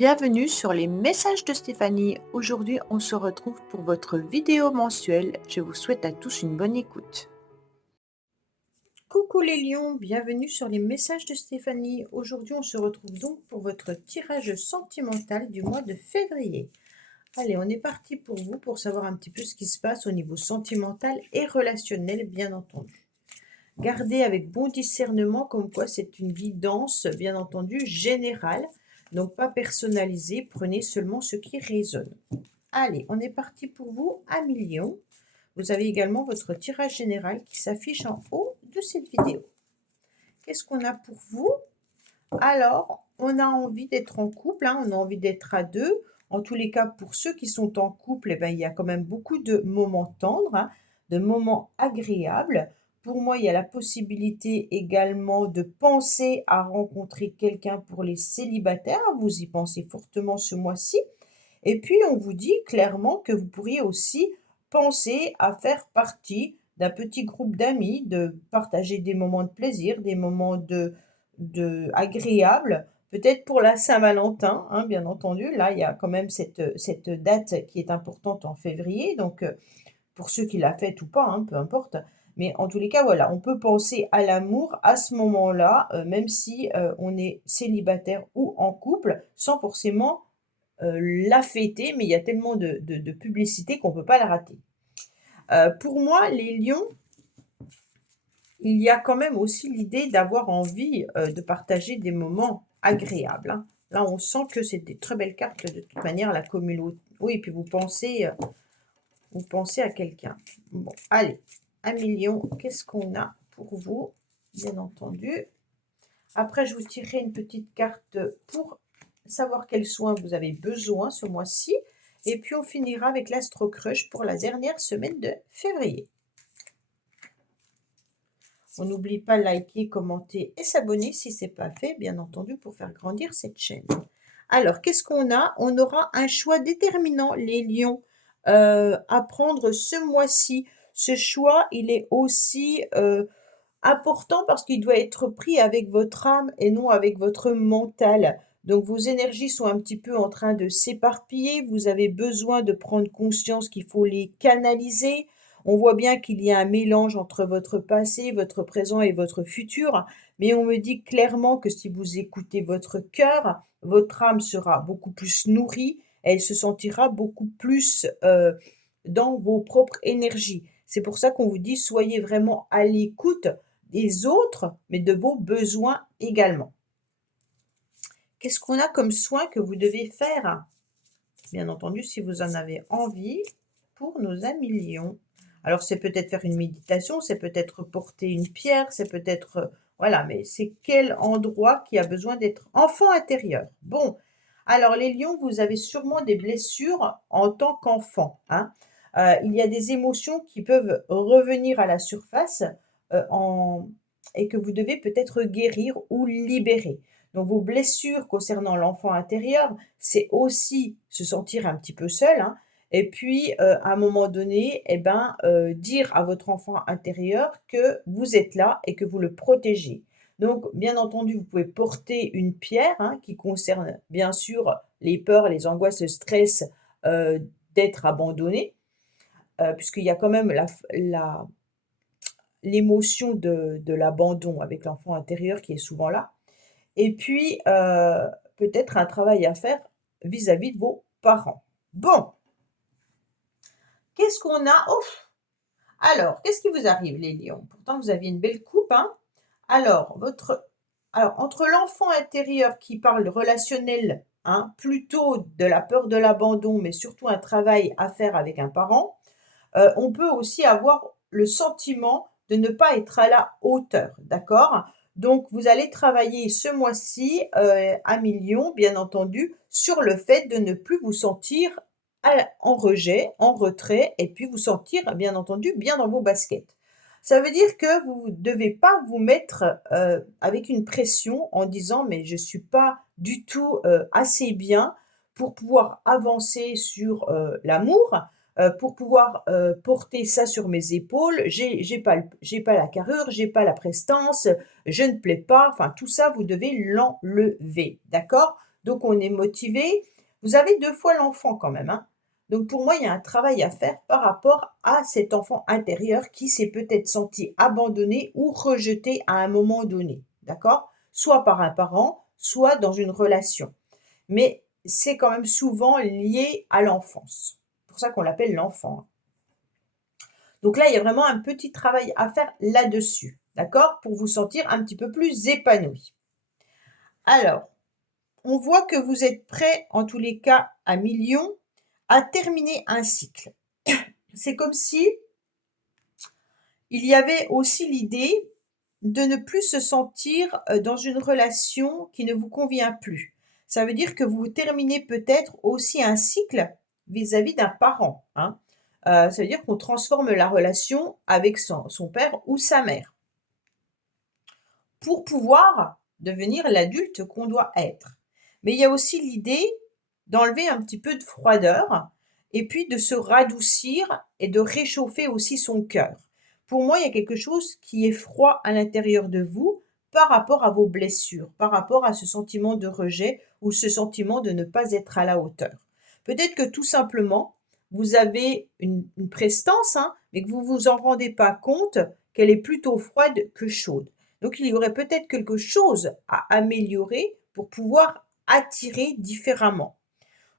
Bienvenue sur les messages de Stéphanie. Aujourd'hui, on se retrouve pour votre vidéo mensuelle. Je vous souhaite à tous une bonne écoute. Coucou les lions, bienvenue sur les messages de Stéphanie. Aujourd'hui, on se retrouve donc pour votre tirage sentimental du mois de février. Allez, on est parti pour vous pour savoir un petit peu ce qui se passe au niveau sentimental et relationnel, bien entendu. Gardez avec bon discernement comme quoi c'est une guidance, bien entendu, générale, donc pas personnalisée. Prenez seulement ce qui résonne. Allez, on est parti pour vous à million. Vous avez également votre tirage général qui s'affiche en haut de cette vidéo. Qu'est-ce qu'on a pour vous? Alors, on a envie d'être en couple, on a envie d'être à deux. En tous les cas, pour ceux qui sont en couple, il y a quand même beaucoup de moments tendres, de moments agréables. Pour moi, il y a la possibilité également de penser à rencontrer quelqu'un pour les célibataires. Vous y pensez fortement ce mois-ci. Et puis, on vous dit clairement que vous pourriez aussi penser à faire partie d'un petit groupe d'amis, de partager des moments de plaisir, des moments agréables, peut-être pour la Saint-Valentin, bien entendu. Là, il y a quand même cette date qui est importante en février, donc pour ceux qui la fêtent ou pas, peu importe. Mais en tous les cas, voilà, on peut penser à l'amour à ce moment-là, même si on est célibataire ou en couple, sans forcément la fêter, mais il y a tellement de publicité qu'on ne peut pas la rater. Pour moi, les lions, il y a quand même aussi l'idée d'avoir envie de partager des moments agréables. Là, on sent que c'est des très belles cartes de toute manière, la communauté. Oui, et puis vous pensez à quelqu'un. Bon, allez, 1 million, qu'est-ce qu'on a pour vous, bien entendu. Après, je vous tirerai une petite carte pour savoir quels soins vous avez besoin ce mois-ci. Et puis, on finira avec l'Astro Crush pour la dernière semaine de février. On n'oublie pas de liker, commenter et s'abonner si ce n'est pas fait, bien entendu, pour faire grandir cette chaîne. Alors, qu'est-ce qu'on a? On aura un choix déterminant, les lions, à prendre ce mois-ci. Ce choix, il est aussi important parce qu'il doit être pris avec votre âme et non avec votre mental. Donc vos énergies sont un petit peu en train de s'éparpiller. Vous avez besoin de prendre conscience qu'il faut les canaliser. On voit bien qu'il y a un mélange entre votre passé, votre présent et votre futur. Mais on me dit clairement que si vous écoutez votre cœur, votre âme sera beaucoup plus nourrie. Elle se sentira beaucoup plus dans vos propres énergies. C'est pour ça qu'on vous dit soyez vraiment à l'écoute des autres, mais de vos besoins également. Qu'est-ce qu'on a comme soin que vous devez faire? Bien entendu, si vous en avez envie, pour nos amis lions. Alors, c'est peut-être faire une méditation, c'est peut-être porter une pierre, c'est peut-être... voilà, mais c'est quel endroit qui a besoin d'être enfant intérieur? Bon, alors les lions, vous avez sûrement des blessures en tant qu'enfant. Il y a des émotions qui peuvent revenir à la surface et que vous devez peut-être guérir ou libérer. Donc vos blessures concernant l'enfant intérieur, c'est aussi se sentir un petit peu seul, et puis à un moment donné, dire à votre enfant intérieur que vous êtes là et que vous le protégez. Donc bien entendu, vous pouvez porter une pierre, qui concerne bien sûr les peurs, les angoisses, le stress d'être abandonné, puisqu'il y a quand même l'émotion de l'abandon avec l'enfant intérieur qui est souvent là. Et puis, peut-être un travail à faire vis-à-vis de vos parents. Bon, qu'est-ce qu'on a? Ouf! Alors, qu'est-ce qui vous arrive, les lions? Pourtant, vous aviez une belle coupe, Alors, entre l'enfant intérieur qui parle relationnel, plutôt de la peur de l'abandon, mais surtout un travail à faire avec un parent, on peut aussi avoir le sentiment de ne pas être à la hauteur, d'accord? Donc, vous allez travailler ce mois-ci, à million, bien entendu, sur le fait de ne plus vous sentir en rejet, en retrait, et puis vous sentir, bien entendu, bien dans vos baskets. Ça veut dire que vous ne devez pas vous mettre avec une pression en disant mais je ne suis pas du tout assez bien pour pouvoir avancer sur l'amour, pour pouvoir porter ça sur mes épaules. J'ai pas la carrure, j'ai pas la prestance, je ne plais pas. Enfin, tout ça, vous devez l'enlever, d'accord? Donc, on est motivé. Vous avez 2 fois l'enfant quand même, hein. Donc, pour moi, il y a un travail à faire par rapport à cet enfant intérieur qui s'est peut-être senti abandonné ou rejeté à un moment donné, d'accord? Soit par un parent, soit dans une relation. Mais c'est quand même souvent lié à l'enfance. C'est pour ça qu'on l'appelle l'enfant, hein. Donc là, il y a vraiment un petit travail à faire là-dessus, d'accord? Pour vous sentir un petit peu plus épanoui. Alors, on voit que vous êtes prêt, en tous les cas, à millions, à terminer un cycle. C'est comme si il y avait aussi l'idée de ne plus se sentir dans une relation qui ne vous convient plus. Ça veut dire que vous terminez peut-être aussi un cycle vis-à-vis d'un parent, hein. Ça veut dire qu'on transforme la relation avec son père ou sa mère pour pouvoir devenir l'adulte qu'on doit être. Mais il y a aussi l'idée d'enlever un petit peu de froideur et puis de se radoucir et de réchauffer aussi son cœur. Pour moi, il y a quelque chose qui est froid à l'intérieur de vous par rapport à vos blessures, par rapport à ce sentiment de rejet ou ce sentiment de ne pas être à la hauteur. Peut-être que tout simplement, vous avez une prestance, hein, mais que vous ne vous en rendez pas compte qu'elle est plutôt froide que chaude. Donc, il y aurait peut-être quelque chose à améliorer pour pouvoir attirer différemment.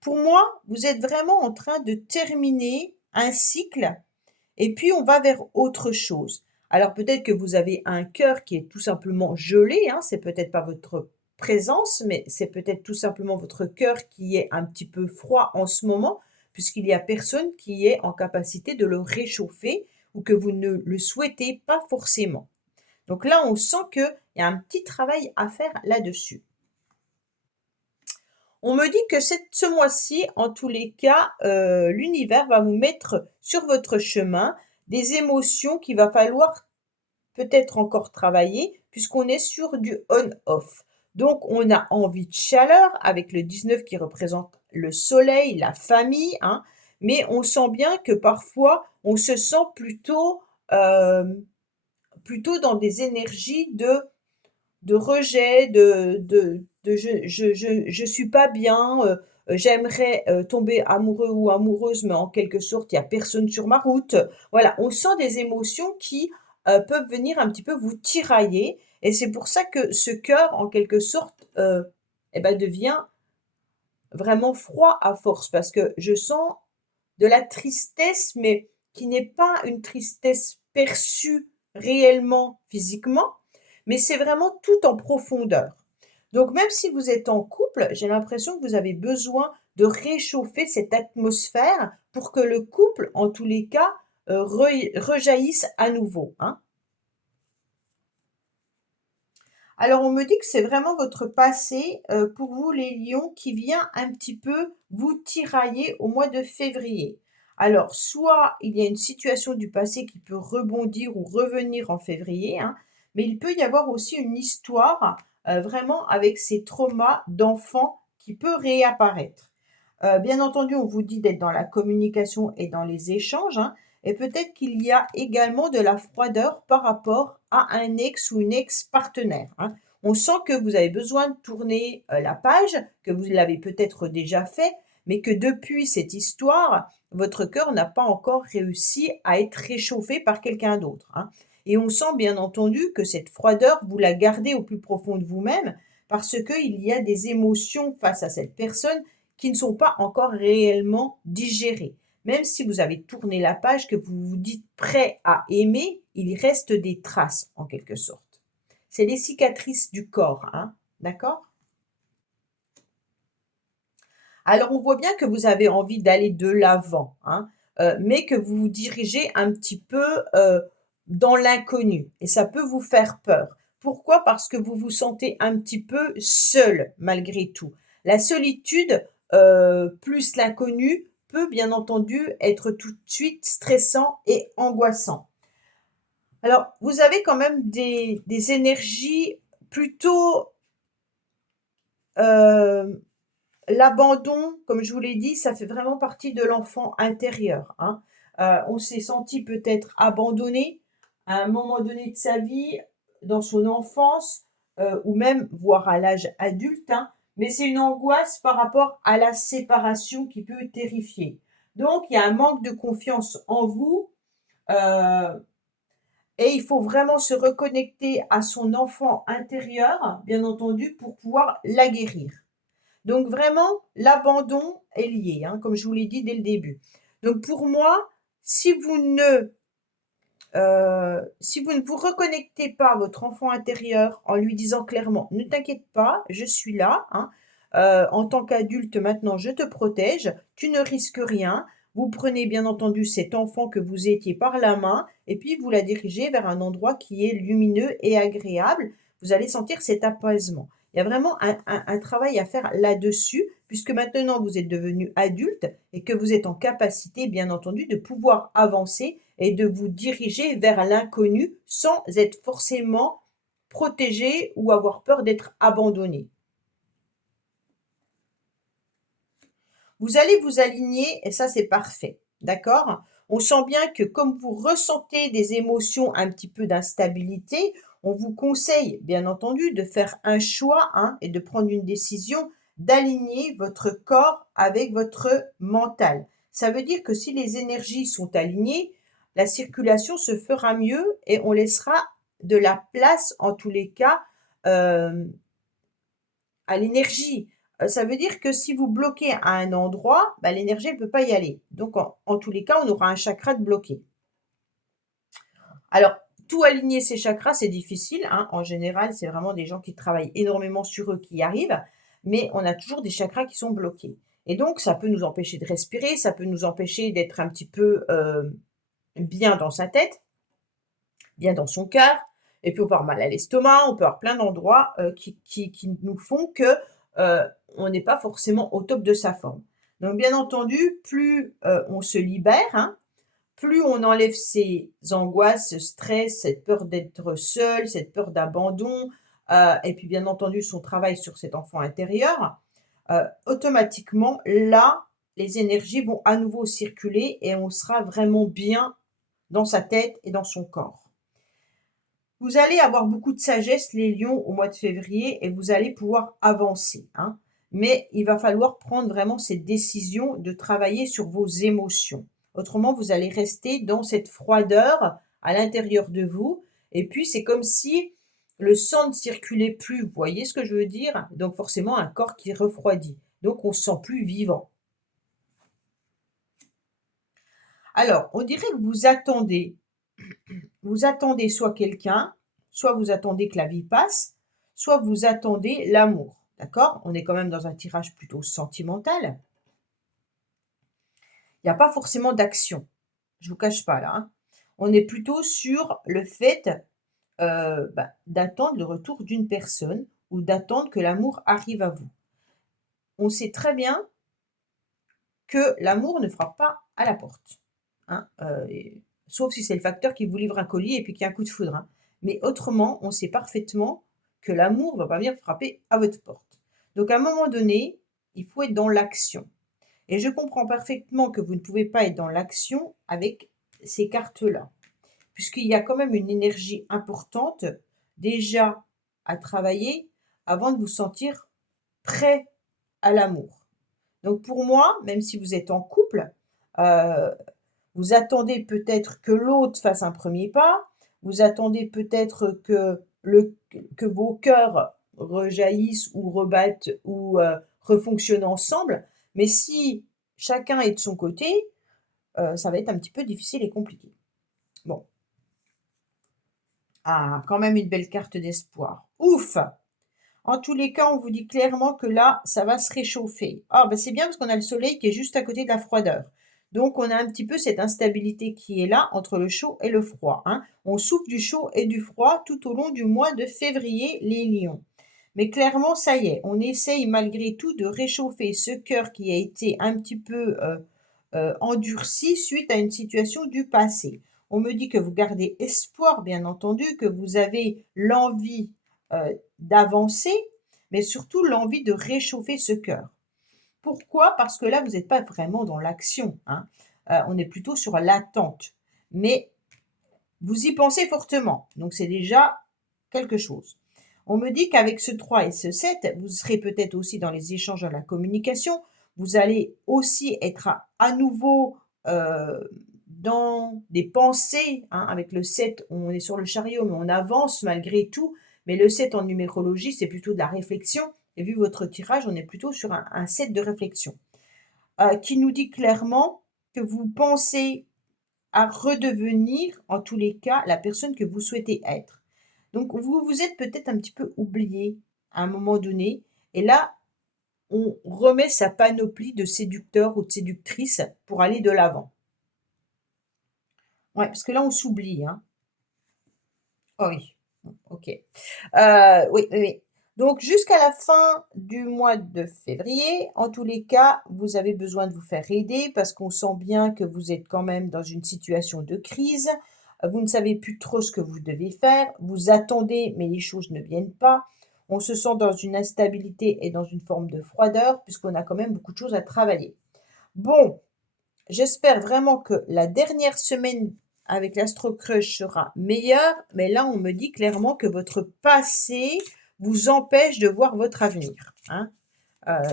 Pour moi, vous êtes vraiment en train de terminer un cycle et puis on va vers autre chose. Alors peut-être que vous avez un cœur qui est tout simplement gelé, hein, c'est peut-être pas votre présence, mais c'est peut-être tout simplement votre cœur qui est un petit peu froid en ce moment, puisqu'il n'y a personne qui est en capacité de le réchauffer ou que vous ne le souhaitez pas forcément. Donc là, on sent qu'il y a un petit travail à faire là-dessus. On me dit que ce mois-ci, en tous les cas, l'univers va vous mettre sur votre chemin des émotions qu'il va falloir peut-être encore travailler puisqu'on est sur du on-off. Donc on a envie de chaleur avec le 19 qui représente le soleil, la famille, hein, mais on sent bien que parfois on se sent plutôt dans des énergies de rejet, de je suis pas bien, j'aimerais, tomber amoureux ou amoureuse, mais en quelque sorte, il y a personne sur ma route. Voilà, on sent des émotions qui, peuvent venir un petit peu vous tirailler et c'est pour ça que ce cœur, en quelque sorte, et bah, devient vraiment froid à force parce que je sens de la tristesse, mais qui n'est pas une tristesse perçue réellement physiquement, mais c'est vraiment tout en profondeur. Donc même si vous êtes en couple, j'ai l'impression que vous avez besoin de réchauffer cette atmosphère pour que le couple, en tous les cas, rejaillisse à nouveau, hein. Alors on me dit que c'est vraiment votre passé, pour vous les lions qui vient un petit peu vous tirailler au mois de février. Alors soit il y a une situation du passé qui peut rebondir ou revenir en février, hein, mais il peut y avoir aussi une histoire, vraiment avec ces traumas d'enfants qui peut réapparaître. Bien entendu, on vous dit d'être dans la communication et dans les échanges, hein, et peut-être qu'il y a également de la froideur par rapport à un ex ou une ex-partenaire, hein. On sent que vous avez besoin de tourner, la page, que vous l'avez peut-être déjà fait, mais que depuis cette histoire, votre cœur n'a pas encore réussi à être réchauffé par quelqu'un d'autre, hein. Et on sent bien entendu que cette froideur, vous la gardez au plus profond de vous-même parce qu'il y a des émotions face à cette personne qui ne sont pas encore réellement digérées. Même si vous avez tourné la page, que vous vous dites prêt à aimer, il reste des traces en quelque sorte. C'est les cicatrices du corps, hein, d'accord? Alors on voit bien que vous avez envie d'aller de l'avant, hein, mais que vous vous dirigez un petit peu, dans l'inconnu et ça peut vous faire peur. Pourquoi? Parce que vous vous sentez un petit peu seul malgré tout. La solitude, plus l'inconnu peut bien entendu être tout de suite stressant et angoissant. Alors vous avez quand même des énergies plutôt, hem l'abandon, comme je vous l'ai dit, ça fait vraiment partie de l'enfant intérieur, hein. On s'est senti peut-être abandonné à un moment donné de sa vie, dans son enfance, ou même voire à l'âge adulte, hein. mais c'est une angoisse par rapport à la séparation qui peut terrifier. Donc, il y a un manque de confiance en vous, euh, et il faut vraiment se reconnecter à son enfant intérieur, bien entendu, pour pouvoir la guérir. Donc vraiment, l'abandon est lié, hein, comme je vous l'ai dit dès le début. Donc pour moi, si vous ne vous reconnectez pas à votre enfant intérieur en lui disant clairement, ne t'inquiète pas, je suis là, hein, en tant qu'adulte maintenant, je te protège, tu ne risques rien. Vous prenez bien entendu cet enfant que vous étiez par la main et puis vous la dirigez vers un endroit qui est lumineux et agréable. Vous allez sentir cet apaisement. Il y a vraiment un travail à faire là-dessus, puisque maintenant vous êtes devenu adulte et que vous êtes en capacité, bien entendu, de pouvoir avancer et de vous diriger vers l'inconnu sans être forcément protégé ou avoir peur d'être abandonné. Vous allez vous aligner et ça, c'est parfait. D'accord? On sent bien que comme vous ressentez des émotions un petit peu d'instabilité, on vous conseille, bien entendu, de faire un choix, hein, et de prendre une décision d'aligner votre corps avec votre mental. Ça veut dire que si les énergies sont alignées, la circulation se fera mieux et on laissera de la place, en tous les cas, euh, à l'énergie. Ça veut dire que si vous bloquez à un endroit, bah, l'énergie ne peut pas y aller. Donc, en tous les cas, on aura un chakra de bloqué. Alors, tout aligner ces chakras, c'est difficile, hein. En général, c'est vraiment des gens qui travaillent énormément sur eux qui y arrivent, mais on a toujours des chakras qui sont bloqués. Et donc, ça peut nous empêcher de respirer, ça peut nous empêcher d'être un petit peu bien dans sa tête, bien dans son cœur. Et puis, on peut avoir mal à l'estomac, on peut avoir plein d'endroits qui nous font que on n'est pas forcément au top de sa forme. Donc, bien entendu, plus on se libère, hein, plus on enlève ces angoisses, ce stress, cette peur d'être seul, cette peur d'abandon, et puis bien entendu son travail sur cet enfant intérieur, automatiquement, là, les énergies vont à nouveau circuler et on sera vraiment bien dans sa tête et dans son corps. Vous allez avoir beaucoup de sagesse, les lions, au mois de février, et vous allez pouvoir avancer, hein. Mais il va falloir prendre vraiment cette décision de travailler sur vos émotions. Autrement, vous allez rester dans cette froideur à l'intérieur de vous. Et puis, c'est comme si le sang ne circulait plus. Vous voyez ce que je veux dire? Donc, forcément, un corps qui refroidit. Donc, on se sent plus vivant. Alors, on dirait que vous attendez soit quelqu'un, soit vous attendez que la vie passe, soit vous attendez l'amour. D'accord? On est quand même dans un tirage plutôt sentimental. Il n'y a pas forcément d'action. Je ne vous cache pas là, hein. On est plutôt sur le fait d'attendre le retour d'une personne ou d'attendre que l'amour arrive à vous. On sait très bien que l'amour ne frappe pas à la porte, hein, sauf si c'est le facteur qui vous livre un colis et puis qu'il y a un coup de foudre, hein. Mais autrement, on sait parfaitement que l'amour ne va pas venir frapper à votre porte. Donc à un moment donné, il faut être dans l'action. Et je comprends parfaitement que vous ne pouvez pas être dans l'action avec ces cartes-là, puisqu'il y a quand même une énergie importante déjà à travailler avant de vous sentir prêt à l'amour. Donc pour moi, même si vous êtes en couple, euh, vous attendez peut-être que l'autre fasse un premier pas, vous attendez peut-être que vos cœurs rejaillissent ou rebattent ou refonctionnent ensemble, mais si chacun est de son côté, ça va être un petit peu difficile et compliqué. Bon. Ah, quand même une belle carte d'espoir. Ouf! En tous les cas, on vous dit clairement que là, ça va se réchauffer. Ah, ben c'est bien parce qu'on a le soleil qui est juste à côté de la froideur. Donc, on a un petit peu cette instabilité qui est là entre le chaud et le froid, hein. On souffre du chaud et du froid tout au long du mois de février, les lions. Mais clairement, ça y est, on essaye malgré tout de réchauffer ce cœur qui a été un petit peu endurci suite à une situation du passé. On me dit que vous gardez espoir, bien entendu, que vous avez l'envie d'avancer, mais surtout l'envie de réchauffer ce cœur. Pourquoi? Parce que là, vous n'êtes pas vraiment dans l'action, hein. On est plutôt sur l'attente. Mais vous y pensez fortement, donc c'est déjà quelque chose. On me dit qu'avec ce 3 et ce 7, vous serez peut-être aussi dans les échanges, dans la communication. Vous allez aussi être à nouveau dans des pensées, hein. Avec le 7, on est sur le chariot, mais on avance malgré tout. Mais le 7 en numérologie, c'est plutôt de la réflexion. Et vu votre tirage, on est plutôt sur un 7 de réflexion, qui nous dit clairement que vous pensez à redevenir, en tous les cas, la personne que vous souhaitez être. Donc, vous vous êtes peut-être un petit peu oublié à un moment donné. Et là, on remet sa panoplie de séducteur ou de séductrice pour aller de l'avant. Ouais, parce que là, on s'oublie, hein. Oh oui, ok. Oui, oui, oui. Donc, jusqu'à la fin du mois de février, en tous les cas, vous avez besoin de vous faire aider parce qu'on sent bien que vous êtes quand même dans une situation de crise. Vous ne savez plus trop ce que vous devez faire. Vous attendez, mais les choses ne viennent pas. On se sent dans une instabilité et dans une forme de froideur puisqu'on a quand même beaucoup de choses à travailler. Bon, j'espère vraiment que la dernière semaine avec l'Astro Crush sera meilleure, mais là, on me dit clairement que votre passé vous empêche de voir votre avenir, hein.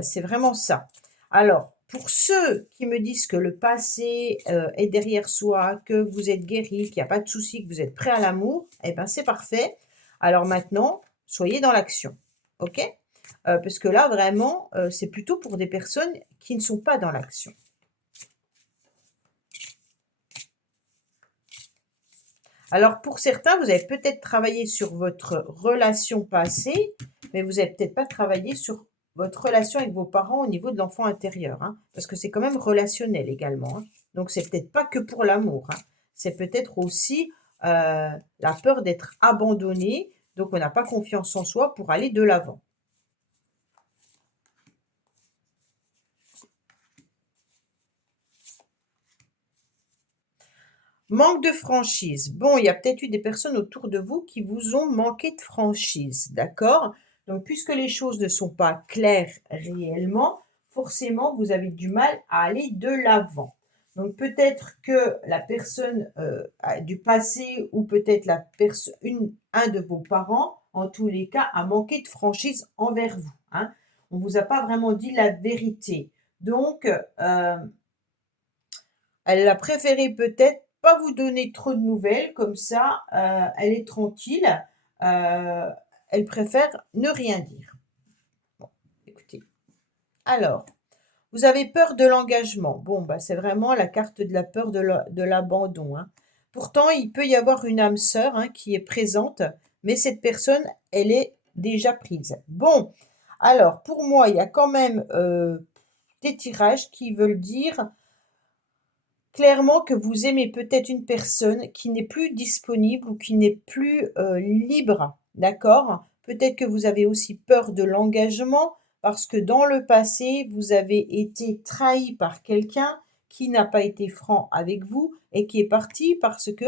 C'est vraiment ça. Alors, pour ceux qui me disent que le passé est derrière soi, que vous êtes guéri, qu'il n'y a pas de souci, que vous êtes prêt à l'amour, eh bien, c'est parfait. Alors maintenant, soyez dans l'action, ok? Parce que là, vraiment, c'est plutôt pour des personnes qui ne sont pas dans l'action. Alors, pour certains, vous avez peut-être travaillé sur votre relation passée, mais vous n'avez peut-être pas travaillé sur votre relation avec vos parents au niveau de l'enfant intérieur, hein, parce que c'est quand même relationnel également, hein. Donc, c'est peut-être pas que pour l'amour, hein. C'est peut-être aussi la peur d'être abandonné, donc on n'a pas confiance en soi pour aller de l'avant. Manque de franchise. Bon, il y a peut-être eu des personnes autour de vous qui vous ont manqué de franchise, d'accord? Donc, puisque les choses ne sont pas claires réellement, forcément, vous avez du mal à aller de l'avant. Donc, peut-être que la personne du passé ou peut-être un de vos parents, en tous les cas, a manqué de franchise envers vous, hein. On ne vous a pas vraiment dit la vérité. Donc, elle a préféré peut-être pas vous donner trop de nouvelles, comme ça, elle est tranquille. Elle préfère ne rien dire. Bon, écoutez. Alors, vous avez peur de l'engagement. Bon, bah, c'est vraiment la carte de la peur de l'abandon, hein. Pourtant, il peut y avoir une âme sœur, hein, qui est présente, mais cette personne, elle est déjà prise. Bon, alors, pour moi, il y a quand même des tirages qui veulent dire clairement que vous aimez peut-être une personne qui n'est plus disponible ou qui n'est plus libre, d'accord? Peut-être que vous avez aussi peur de l'engagement parce que dans le passé, vous avez été trahi par quelqu'un qui n'a pas été franc avec vous et qui est parti parce que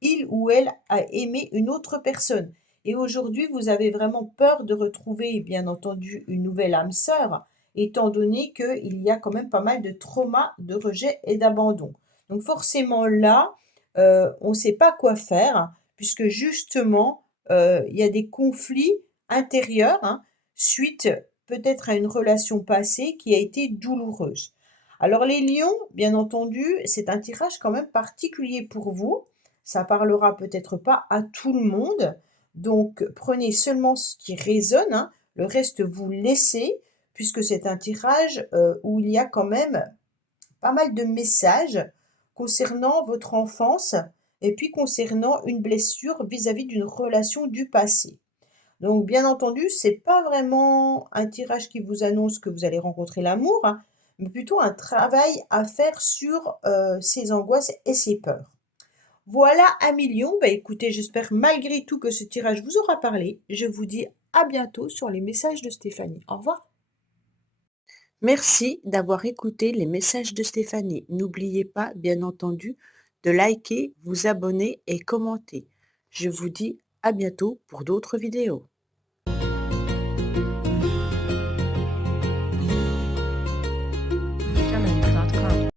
il ou elle a aimé une autre personne. Et aujourd'hui, vous avez vraiment peur de retrouver, bien entendu, une nouvelle âme sœur, étant donné qu'il y a quand même pas mal de traumas, de rejet et d'abandon. Donc forcément là, on ne sait pas quoi faire, puisque justement, il y a des conflits intérieurs, hein, suite peut-être à une relation passée qui a été douloureuse. Alors les lions, bien entendu, c'est un tirage quand même particulier pour vous. Ça parlera peut-être pas à tout le monde, donc prenez seulement ce qui résonne, hein, le reste vous laissez, puisque c'est un tirage où il y a quand même pas mal de messages concernant votre enfance et puis concernant une blessure vis-à-vis d'une relation du passé. Donc bien entendu, c'est pas vraiment un tirage qui vous annonce que vous allez rencontrer l'amour, hein, mais plutôt un travail à faire sur ses angoisses et ses peurs. Voilà 1 million. Bah, écoutez, j'espère malgré tout que ce tirage vous aura parlé. Je vous dis à bientôt sur les messages de Stéphanie. Au revoir. Merci d'avoir écouté les messages de Stéphanie. N'oubliez pas, bien entendu, de liker, vous abonner et commenter. Je vous dis à bientôt pour d'autres vidéos.